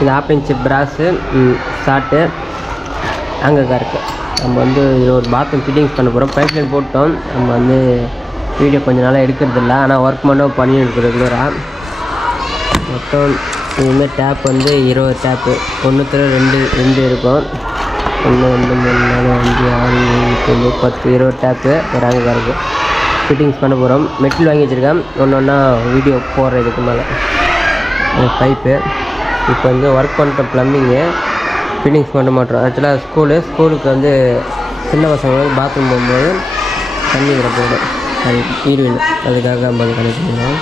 இது 1/2 inch brass short அங்கே இருக்குது. நம்ம வந்து இதில் ஒரு பாத்ரூம் ஃபிட்டிங்ஸ் பண்ண போகிறோம். பைப் லைன் போட்டோம். நம்ம வந்து வீடியோ கொஞ்சம் நாளாக எடுக்கிறதில்ல, ஆனால் ஒர்க் மட்டும் பண்ணி இருக்குது ரெகுலராக. மொத்தம் இதுமாதிரி டேப் வந்து 20 டேப்பு, 1 இருக்கும். 1 2 3 4 5 6 7 8 9 10 20 டேப்பு ஒரு அங்கே இருக்குது. ஃபிட்டிங்ஸ் பண்ண போகிறோம். மெட்டீரியல் வாங்கி வச்சுருக்கேன். ஒன்றா வீடியோ போடுற இதுக்கு மேலே பைப்பு. இப்போ வந்து ஒர்க் பண்ணுற ப்ளம்பிங்கு ஃபிட்டிங்ஸ் பண்ண மாட்டோம். ஆக்சுவலாக ஸ்கூலுக்கு வந்து சின்ன பசங்க வந்து பாத்ரூம் போகும்போது தண்ணி இதில் போடும். அது ஈடுவில் அதுக்காக நம்ம அது கனெக்ட் பண்ணுவோம்.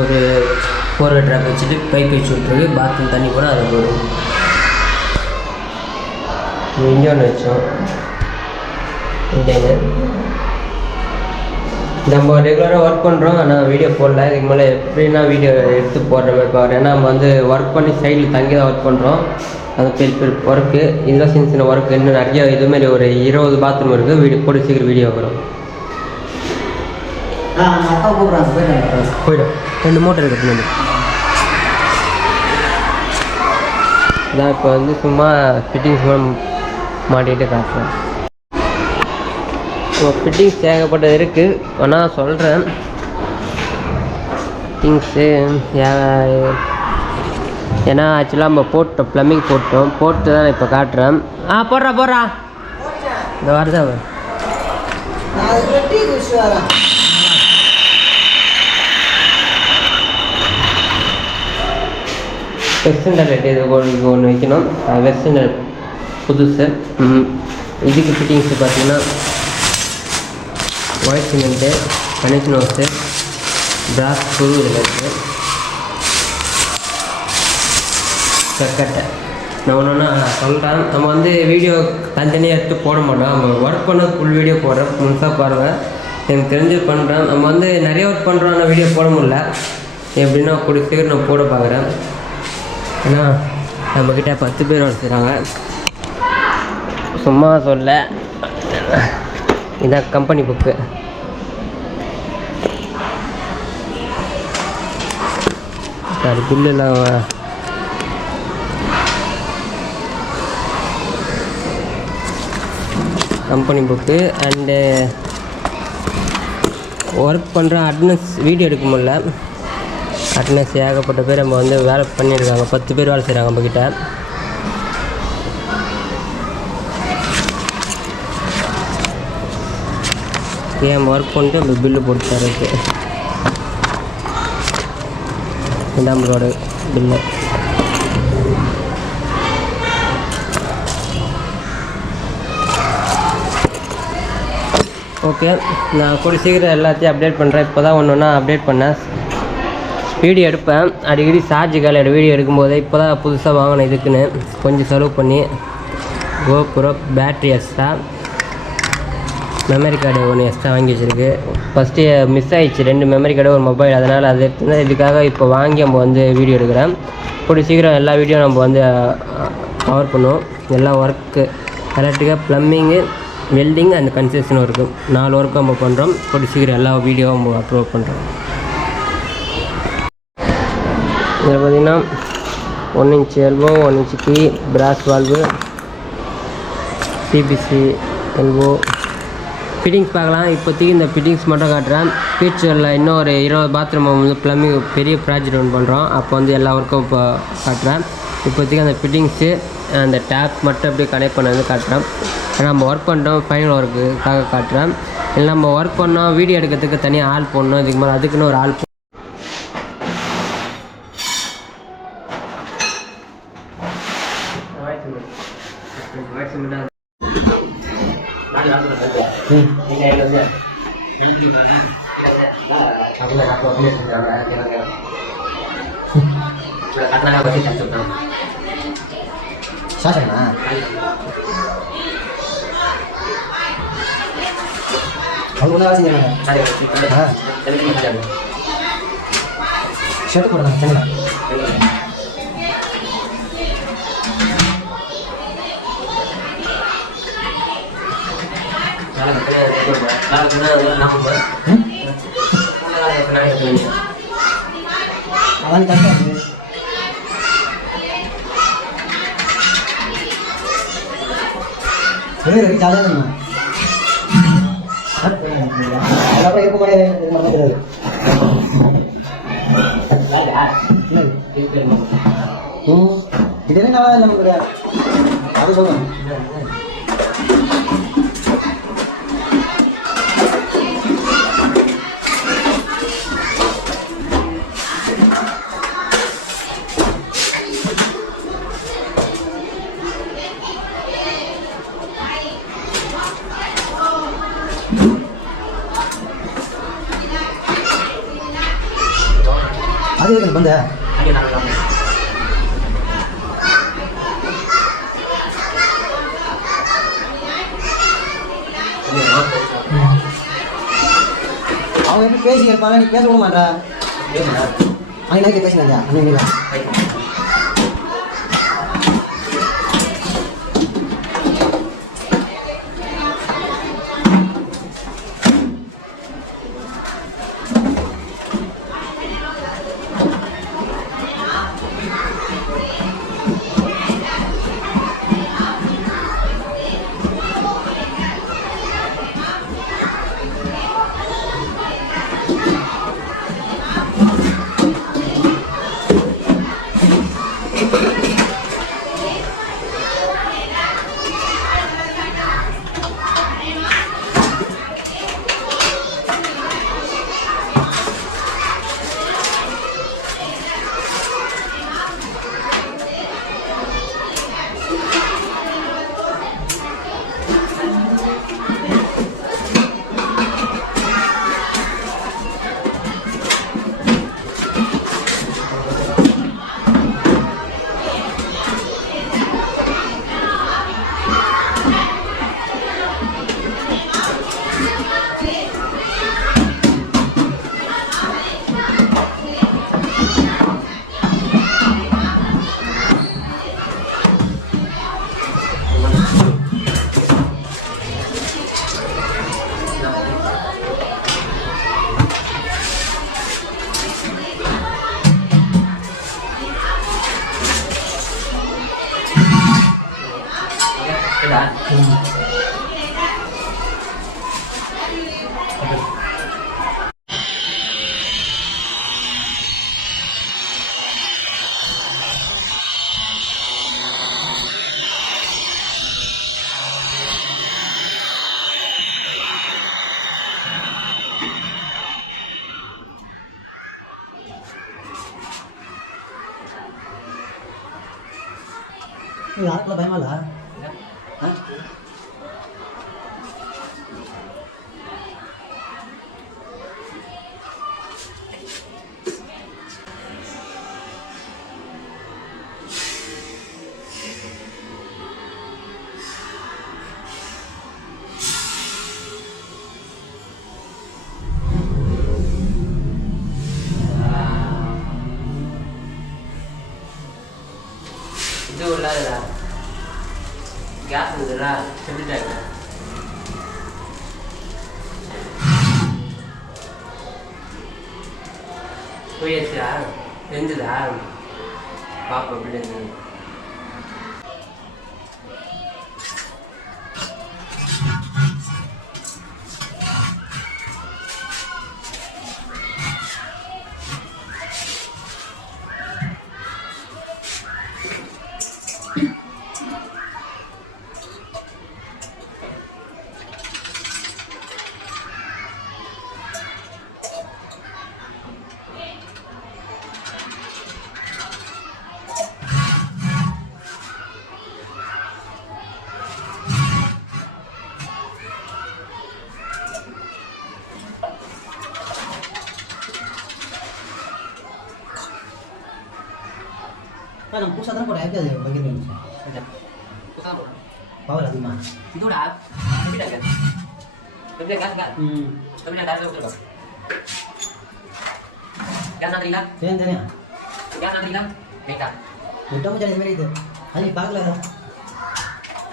ஒரு 4 ட்ராப் வச்சுட்டு பைப் வச்சு விட்ருக்கு. பாத்ரூம் தண்ணி கூட அதை போடும். இங்கே ஒன்று வச்சோம். இங்கே நம்ம ரெகுலராக ஒர்க் பண்ணுறோம், ஆனால் வீடியோ போடல. இதுக்கு மேலே எப்படின்னா வீடியோ எடுத்து போடுற மாதிரி பாரு. ஏன்னா நம்ம வந்து ஒர்க் பண்ணி சைடில் தங்கி தான் ஒர்க் பண்ணுறோம். அது பெரிய பெரிய ஒர்க்கு. இதெல்லாம் சின்ன ஒர்க்கு. இன்னும் நிறைய இதுமாரி ஒரு 20 பாத்ரூம் இருக்குது. போட்டு சீக்கிரம் வீடியோ வரும். போய்டும் 2 மோட்டர் இருக்குது. இதான் இப்போ வந்து சும்மா ஃபிட்டிங்ஸ் மாட்டிகிட்டு காட்டுறேன். ஃபிட்டிங்ஸ் ஏகப்பட்டது இருக்குது. ஆனால் சொல்கிறேன் ஃபிட்டிங்ஸு ஏன்னா ஆக்சுவலாக நம்ம போட்டோம், ப்ளம்பிங் போட்டு தான் இப்போ காட்டுறேன். போடுறா இந்த வருதா வெஸ்டர்ன் லைட் இது ஒன்று வைக்கணும். வெஸ்டர்ன் புதுசு. இதுக்கு ஃபிட்டிங்ஸு பார்த்தீங்கன்னா ஒயிட் சிமெண்ட்டு, கனெக்ஷன் ஹோஸு, பிராஸ் ஸ்க்ரூ இதில் இருக்குது. கட்டை நான் ஒன்று சொல்கிறேன். நம்ம வந்து வீடியோ தனித்தனியாக எடுத்து போட மாட்டோம். நம்ம ஒர்க் பண்ண ஃபுல் வீடியோ போடுறேன். முழுசாக பாருங்கள். எனக்கு தெரிஞ்சு பண்ணுறேன். நம்ம வந்து நிறைய ஒர்க் பண்ணுறோம், ஆனால் வீடியோ போட முடியல. எப்படின்னா கூடிய சீக்கிரம் நான் போட பார்க்குறேன். ஏன்னா நம்மக்கிட்ட 10 பேர் வேலை செய்கிறாங்க. சும்மா சொல்ல. இதான் கம்பெனி புக்கு. அது பில்லுலாம் கம்பெனி புக்கு. அண்டு ஒர்க் பண்ணுறேன். அட்டனன்ஸ் வீடியோ எடுக்க முடியல. அட்டனன்ஸ் ஏகப்பட்ட பேர் நம்ம வந்து வேலை பண்ணியிருக்காங்க. 10 பேர் வேலை செய்கிறாங்க நம்மக்கிட்ட. ஏன் ஒர்க் பண்ணிட்டு நம்ம பில்லு போட்டு தரது. நம்மளோட பில்லு ஓகே. நான் கூட சீக்கிரம் எல்லாத்தையும் அப்டேட் பண்ணுறேன். இப்போ தான் ஒன்று அப்டேட் பண்ணேன். வீடியோ எடுப்பேன் அடிக்கடி. சார்ஜ் காலையில் வீடியோ எடுக்கும்போது இப்போ தான் புதுசாக வாங்கினேன். இதுக்குன்னு கொஞ்சம் செலவு பண்ணி GoPro battery extra, memory card ஒன்று எக்ஸ்ட்ரா வாங்கி வச்சுருக்கு. ஃபஸ்ட்டு மிஸ் ஆகிடுச்சு 2 மெமரி கார்டு ஒரு மொபைல். அதனால் அது எடுத்து இதுக்காக இப்போ வாங்கி நம்ம வந்து வீடியோ எடுக்கிறேன். இப்படி சீக்கிரம் எல்லா வீடியோ நம்ம வந்து கவர் பண்ணுவோம். எல்லா ஒர்க்கு எலக்ட்ரிக்காக, plumbing, welding and construction work 4 work நம்ம பண்ணுறோம். இப்படி சீக்கிரம் எல்லா வீடியோவும் நம்ம அப்லோட் பண்ணுறோம். இதில் பார்த்திங்கன்னா 1 இன்ச் எல்போ, 1 இன்ச் கீ, பிராஸ் வால்வு, சிபிசி எல்போ ஃபிட்டிங்ஸ் பார்க்கலாம். இப்போதைக்கு இந்த ஃபிட்டிங்ஸ் மட்டும் காட்டுறேன். ஃபியூச்சரில் இன்னும் ஒரு 20 பாத்ரூம் வந்து ப்ளம்பிங் பெரிய ப்ராஜெக்ட் ஒன்று பண்ணுறோம். அப்போ வந்து எல்லா ஒர்க்கும் இப்போ காட்டுறேன். இப்போதைக்கு அந்த ஃபிட்டிங்ஸு அந்த டேப் மட்டும் அப்படியே கனெக்ட் பண்ண வந்து காட்டுறேன். ஏன்னா நம்ம ஒர்க் பண்ணுறோம், ஃபைனல் ஒர்க்குக்காக காட்டுறேன். இல்லை நம்ம ஒர்க் பண்ணோம், வீடியோ எடுக்கிறதுக்கு தனியாக ஆள் போடணும். இதுக்கு மேலே அதுக்குன்னு ஒரு ஆள் அதான் கரெக்டாக இருக்குது. வேறு ஜாலியாக இருக்குமா அதுக்கப்புறம் இருக்க முடியாது இருக்க மாட்டேங்கிறது இதெல்லாம் நல்லா இல்லை நமக்கு அது சொல்லுங்க அது எனக்கு ಬಂದೆ அவன் எப்படி பேசி இருப்பாங்க நீ பேச விட மாட்டா அவன் நைட்டு பேசினாங்க அன்னைக்கு யாருக்குள்ள பயமா இல்லை இது உள்ளாதுடா கேஸ் இருந்துடா செஞ்சுட்டாங்க போயிடுச்சா தெரிஞ்சுதா பாப்பா எப்படி இருந்தது நம்ம புதுசாக தான் போட எப்படி அது வைக்கிறது பவர் அதிகமா இதோட எப்படிடாங்க எப்படி காசுங்க எப்படி டாக்டர் கொடுத்துருக்கோம் கேஸ் நாட்டுறீங்களா தெரியும் கேஸ் நாட்டுறீங்களா ரைட்டா விட்டோம் ஜாலி மாதிரி இது அது நீ பார்க்கல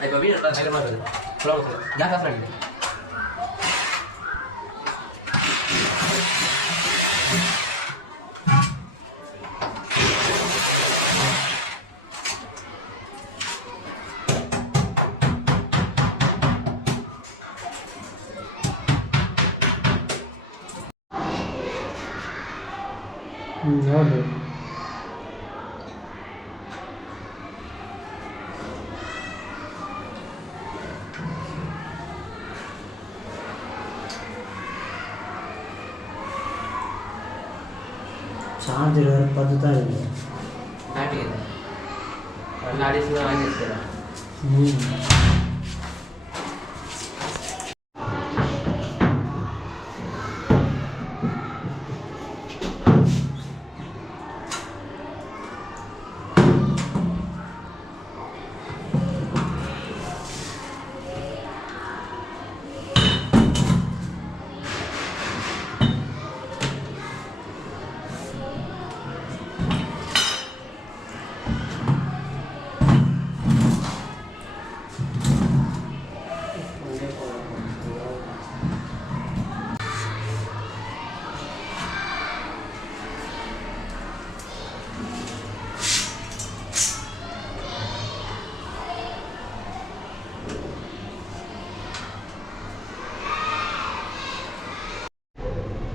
இப்போ வீடு பயங்கரமாக இருக்குது சொல்லுவாங்க கேஸ் ஆஃப் பண்ணிட்டு ಹೌದು. ಚಾರ್ಜರ್ ಪದ್ಧತಿ ಇದೆ ಆಟಿದೆ ಒಂದು ಅಡಿಷನಲ್ ಆಗಿರ್ತೀರ.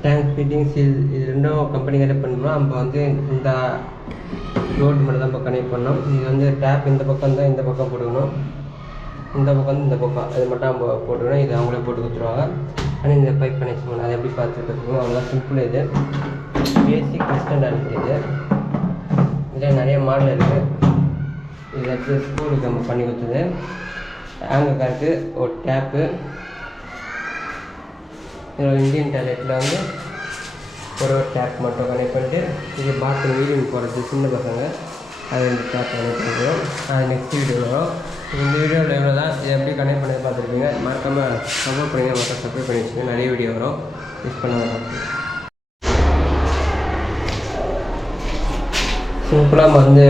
டேங்க் ஃபிட்டிங்ஸ் இது ரெண்டும் கம்பெனிக்காரே பண்ணணும். நம்ம வந்து இந்த ரோடு மட்டும் தான் நம்ம கனெக்ட் பண்ணோம். இது வந்து டேப் இந்த பக்கம் தான் இந்த பக்கம் போட்டுக்கணும், இந்த பக்கம் வந்து இந்த பக்கம் அது மட்டும் நம்ம போட்டுக்கணும். இது அவங்களே போட்டு கொடுத்துருவாங்க. ஆனால் இந்த பைப் கனெக்ஷன் பண்ணணும், அதை எப்படி பார்த்துட்டு அவ்வளோ சிம்பிள். இது பேசிக் ஸ்டாண்டர்ட். இதில் நிறைய மாடல் இருக்குது. இது வந்து ஸ்கூலுக்கு நம்ம பண்ணி கொடுத்தது. ஆங்கர் காருக்கு ஒரு டேப்பு, இந்தியன் டாய்லெட்டில் வந்து ஒரு டேப் மட்டும் கனெக்ட் பண்ணிட்டு, இது பாத்ரூம் யூரின் போகிறது சின்ன பசங்க, அது இந்த டேப் கனெக்ட் பண்ணுறோம். அது நெக்ஸ்ட் வீடியோ வரும். இந்த வீடியோவில் எவ்வளோ தான் இதை எப்படி கனெக்ட் பண்ணி பார்த்துருப்பீங்க. மறக்காமல் சப்போர்ட் பண்ணுங்கள், மட்டும் சப்ஸ்கிரைப் பண்ணி வச்சுக்கோங்க. நிறைய வீடியோ வரும், யூஸ் பண்ணாமல். சிம்பிளாக நம்ம வந்து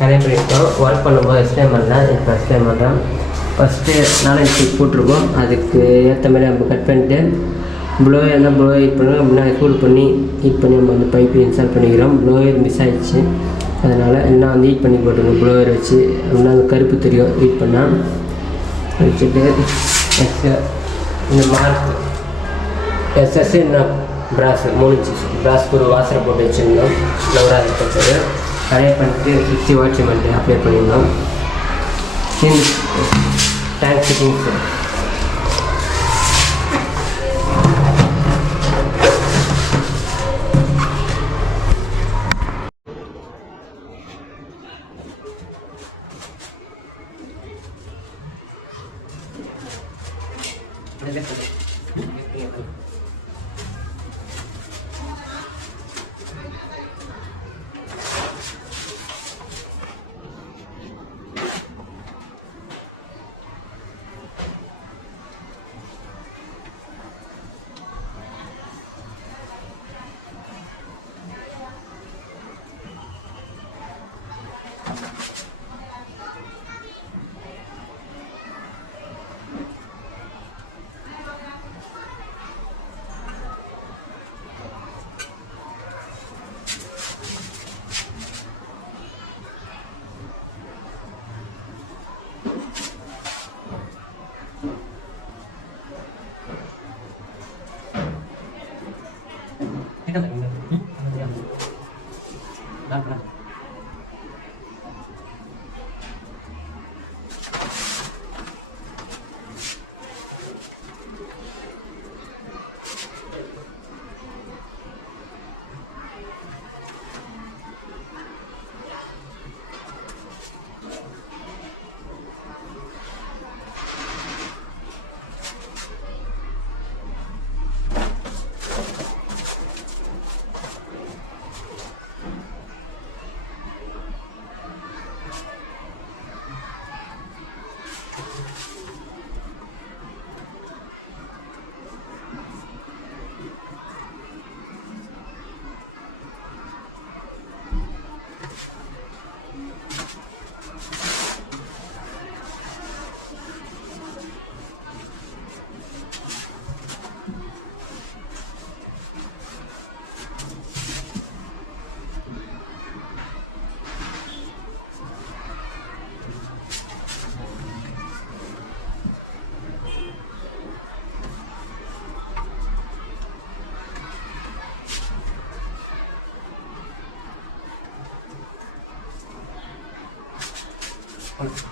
கனெக்ட் பண்ணியிருக்கோம். ஒர்க் பண்ணும்போது ஃபஸ்ட் டைம் பண்ணலாம், இது ஃபஸ்ட் டைம் பண்ணுறோம். ஃபஸ்ட்டு 4 ஸ்டிக் போட்டிருக்கோம். அதுக்கு ஏற்ற மாதிரி நம்ம கட் பண்ணிட்டு ப்ளோயர் ஹீட் பண்ணுவோம். அப்படின்னா கூல் பண்ணி ஹீட் பண்ணி நம்ம வந்து பைப்பு இன்ஸ்டால் பண்ணிக்கிறோம். ப்ளோயர் மிஸ் ஆகிடுச்சு, அதனால் எல்லாம் வந்து ஹீட் பண்ணி போட்டுருக்கோம் ப்ளோயர் வச்சு. அப்படின்னா அந்த கருப்பு தெரியும் ஹீட் பண்ணால். வச்சுட்டு நெக்ஸ்ட்டு இந்த மார்க் எஸ்எஸ்ஸு இன்னும் ப்ராஸ் 3 ப்ராஸ்க்கு ஒரு வாசரை போட்டு வச்சுருந்தோம். ஃப்ளவராக இருக்கிறது கனெக்ட் பண்ணிட்டு 60 வாட் சிமெண்ட் அப்ளை பண்ணியிருந்தோம். டேங்க் ஃபிட்டிங்ஸு கட்டி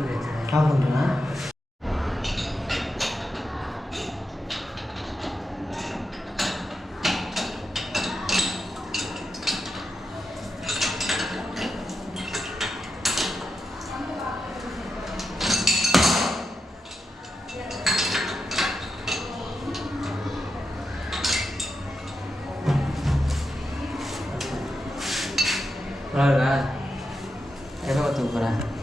வச்சு சாப்பிட்றா எப்போ பார்த்து போகிறேன்